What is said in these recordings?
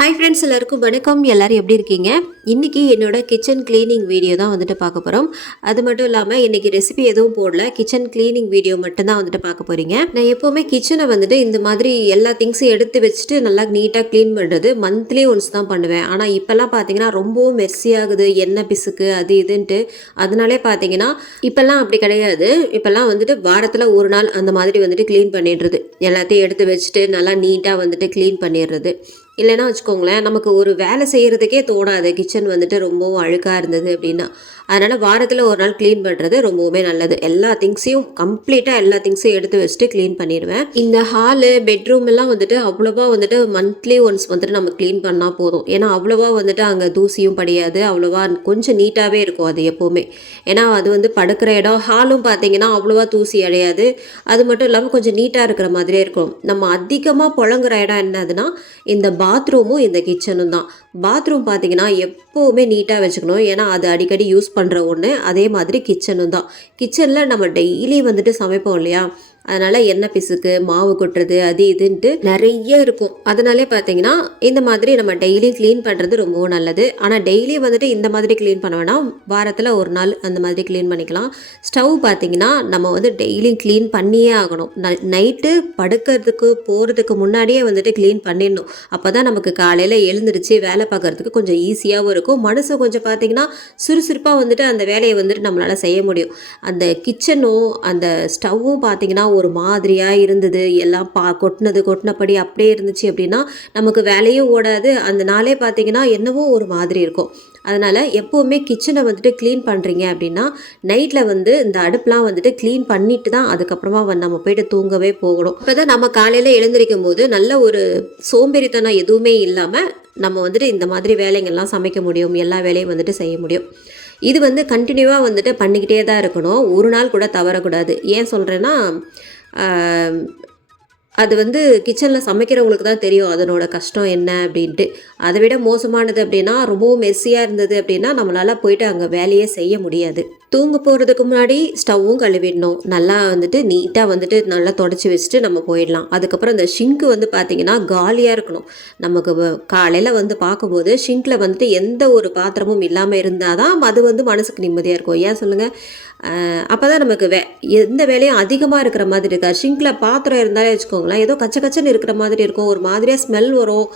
Hi friends, எல்லாருக்கும் வணக்கம். எல்லோரும் எப்படி இருக்கீங்க? இன்றைக்கி என்னோட கிச்சன் க்ளீனிங் வீடியோ தான் வந்துட்டு பார்க்க போகிறோம். அது மட்டும் இல்லாமல் இன்றைக்கி ரெசிபி எதுவும் போடல, கிச்சன் க்ளீனிங் வீடியோ மட்டும்தான் வந்துட்டு பார்க்க போகிறீங்க. நான் எப்போவுமே கிச்சனை வந்துட்டு இந்த மாதிரி எல்லா திங்ஸையும் எடுத்து வச்சுட்டு நல்லா நீட்டாக க்ளீன் பண்ணுறது மந்த்லி ஒன்ஸ் தான் பண்ணுவேன். ஆனால் இப்போல்லாம் பார்த்தீங்கன்னா ரொம்பவும் மெர்சி ஆகுது, எண்ணெய் பிசுக்கு அது இதுன்ட்டு. அதனாலே பார்த்தீங்கன்னா இப்போல்லாம் அப்படி கிடையாது. இப்போல்லாம் வந்துட்டு வாரத்தில் ஒரு நாள் அந்த மாதிரி வந்துட்டு க்ளீன் பண்ணிடுறது, எல்லாத்தையும் எடுத்து வச்சுட்டு நல்லா நீட்டாக வந்துட்டு க்ளீன் பண்ணிடுறது. இல்லைன்னா வச்சுக்கோங்களேன், நமக்கு ஒரு வேலை செய்கிறதுக்கே தோணாது கிச்சன் வந்துட்டு ரொம்பவும் அழுக்காக இருந்தது அப்படின்னா. அதனால் வாரத்தில் ஒரு நாள் க்ளீன் பண்ணுறது ரொம்பவுமே நல்லது. எல்லா திங்ஸையும் கம்ப்ளீட்டாக எல்லா திங்ஸையும் எடுத்து வச்சுட்டு க்ளீன் பண்ணிடுவேன். இந்த ஹாலு பெட்ரூம் எல்லாம் வந்துட்டு அவ்வளோவா வந்துட்டு மந்த்லி ஒன்ஸ் வந்துட்டு நம்ம க்ளீன் பண்ணால் போதும். ஏன்னா அவ்வளோவா வந்துட்டு அங்கே தூசியும் படியாது, அவ்வளோவா கொஞ்சம் நீட்டாகவே இருக்கும் அது எப்போவுமே. ஏன்னா அது வந்து படுக்கிற இடம். ஹாலும் பார்த்தீங்கன்னா அவ்வளோவா தூசி அடையாது. அது மட்டும் இல்லாமல் கொஞ்சம் நீட்டாக இருக்கிற மாதிரியே இருக்கும். நம்ம அதிகமாக புழங்குற இடம் என்னதுன்னா இந்த பாத்ரூமும் இந்த கிச்சனும் தான். பாத்ரூம் பார்த்தீங்கன்னா எப்போவுமே நீட்டாக வச்சுக்கணும். ஏன்னா அது அடிக்கடி யூஸ் பண்ணுற ஒன்று. அதே மாதிரி கிச்சனும் தான். கிச்சனில் நம்ம டெய்லி வந்துட்டு சமைப்போம் இல்லையா, அதனால் எண்ணெய் பிசுக்கு, மாவு கொட்டுறது அது இதுன்ட்டு நிறைய இருக்கும். அதனாலே பார்த்தீங்கன்னா இந்த மாதிரி நம்ம டெய்லி க்ளீன் பண்ணுறது ரொம்பவும் நல்லது. ஆனால் டெய்லி வந்துட்டு இந்த மாதிரி க்ளீன் பண்ண வேணாம், வாரத்தில் ஒரு நாள் அந்த மாதிரி க்ளீன் பண்ணிக்கலாம். ஸ்டவ் பார்த்தீங்கன்னா நம்ம வந்து டெய்லி க்ளீன் பண்ணியே ஆகணும். நைட்டு படுக்கிறதுக்கு போகிறதுக்கு முன்னாடியே வந்துட்டு க்ளீன் பண்ணிடணும். அப்போ தான் நமக்கு காலையில் எழுந்திரிச்சு வேலை பார்க்குறதுக்கு கொஞ்சம் ஈஸியாகவும் இருக்கும். மனசு கொஞ்சம் பார்த்திங்கன்னா சுறுசுறுப்பாக வந்துட்டு அந்த வேலையை வந்துட்டு நம்மளால் செய்ய முடியும். அந்த கிச்சனும் அந்த ஸ்டவ்வும் பார்த்திங்கன்னா ஒரு மாதிரியாக இருந்தது, எல்லாம் கொட்டினபடி அப்படியே இருந்துச்சு அப்படின்னா நமக்கு வேலையும் ஓடாது. அந்த நாளே பார்த்திங்கன்னா என்னவோ ஒரு மாதிரி இருக்கும். அதனால் எப்போவுமே கிச்சனை வந்துட்டு க்ளீன் பண்ணுறீங்க அப்படின்னா நைட்டில் வந்து இந்த அடுப்புலாம் வந்துட்டு க்ளீன் பண்ணிட்டு தான் அதுக்கப்புறமா நம்ம போய்ட்டு தூங்கவே போகணும். இப்போ தான் நம்ம காலையில் எழுந்திரிக்கும் போது நல்ல ஒரு சோம்பேறித்தனம் எதுவுமே இல்லாமல் நம்ம வந்துட்டு இந்த மாதிரி வேலைங்கள்லாம் சமைக்க முடியும், எல்லா வேலையும் வந்துட்டு செய்ய முடியும். இது வந்து கண்டினியூவாக வந்துட்டு பண்ணிக்கிட்டே தான் இருக்கணும், ஒரு நாள் கூட தவறக்கூடாது. ஏன் சொல்கிறேன்னா அது வந்து கிச்சனில் சமைக்கிறவங்களுக்கு தான் தெரியும் அதனோட கஷ்டம் என்ன அப்படின்ட்டு. அதை விட மோசமானது அப்படின்னா ரொம்பவும் மெர்சியாக இருந்தது அப்படின்னா நம்மளால் போயிட்டு அங்கே வேலையே செய்ய முடியாது. தூங்க போகிறதுக்கு முன்னாடி ஸ்டவ்வும் கழுவிடணும், நல்லா வந்துட்டு நீட்டாக வந்துட்டு நல்லா தொடச்சி வச்சுட்டு நம்ம போயிடலாம். அதுக்கப்புறம் இந்த ஷிங்க்கு வந்து பார்த்திங்கன்னா காலியாக இருக்கணும். நமக்கு காலையில் வந்து பார்க்கும்போது ஷிங்கில் வந்துட்டு எந்த ஒரு பாத்திரமும் இல்லாமல் இருந்தால் தான் அது வந்து மனசுக்கு நிம்மதியாக இருக்கும். ஏன் சொல்லுங்கள்? அப்போ தான் நமக்கு எந்த வேலையும் அதிகமாக இருக்கிற மாதிரி இருக்கா. ஷிங்கில் பாத்திரம் இருந்தாலே வச்சுக்கோங்களேன், ஏதோ கச்சன்னு இருக்கிற மாதிரி இருக்கும், ஒரு மாதிரியாக ஸ்மெல் வரும்.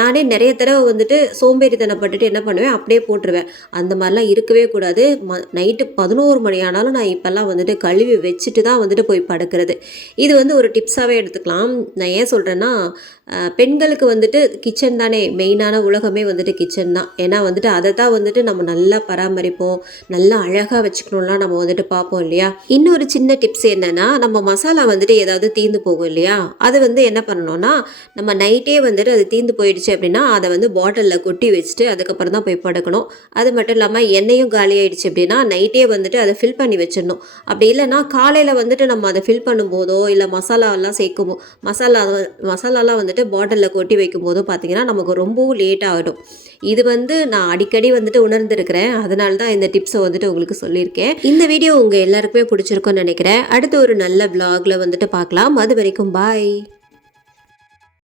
நானே நிறைய தடவை வந்துட்டு சோம்பேறித்தனப்பட்டுட்டு என்ன பண்ணுவேன், அப்படியே போட்டுருவேன். அந்த மாதிரிலாம் இருக்கவே கூடாது. நைட்டு 11 மணி ஆனாலும் நான் இப்போல்லாம் வந்துட்டு கழுவி வச்சுட்டு தான் வந்துட்டு போய் படுக்கிறது. இது வந்து ஒரு டிப்ஸாகவே எடுத்துக்கலாம். நான் ஏன் சொல்கிறேன்னா, பெண்களுக்கு வந்துட்டு கிச்சன் தானே மெயினான உலகமே வந்துட்டு கிச்சன் தான். ஏன்னா வந்துட்டு அதை தான் வந்துட்டு நம்ம நல்லா பராமரிப்போம், நல்லா அழகாக வச்சுக்கணும்லாம் நம்ம வந்துட்டு பார்ப்போம் இல்லையா. இன்னொரு சின்ன டிப்ஸ் என்னென்னா, நம்ம மசாலா வந்துட்டு ஏதாவது தீர்ந்து போகும் இல்லையா, அது வந்து என்ன பண்ணணும்னா நம்ம நைட்டே வந்துட்டு அது தீர்ந்து போயிடுச்சு அப்படின்னா அதை வந்து பாட்டிலில் கொட்டி வச்சுட்டு அதுக்கப்புறம் தான் போய் படுக்கணும். அது மட்டும் இல்லாமல் எண்ணெயும் காலி ஆகிடுச்சு அப்படின்னா நைட்டே வந்துட்டு அதை ஃபில் பண்ணி வச்சிடணும். அப்படி இல்லைன்னா காலையில் வந்துட்டு நம்ம அதை ஃபில் பண்ணும்போதோ இல்லை மசாலாவெல்லாம் சேர்க்கும் மசாலாலாம் வந்துட்டு பாட்டிலில் கொட்டி வைக்கும் போதோ பார்த்திங்கன்னா நமக்கு ரொம்பவும் லேட் ஆகிடும். இது வந்து நான் அடிக்கடி வந்துட்டு உணர்ந்துருக்கிறேன். அதனால தான் இந்த டிப்ஸை வந்துட்டு உங்களுக்கு சொல்லியிருக்கேன். இந்த வீடியோ உங்கள் எல்லாருக்குமே பிடிச்சிருக்கும்னு நினைக்கிறேன். அடுத்து ஒரு நல்ல vlogல வந்துட்டு பார்க்கலாம். அது வரைக்கும் பாய்.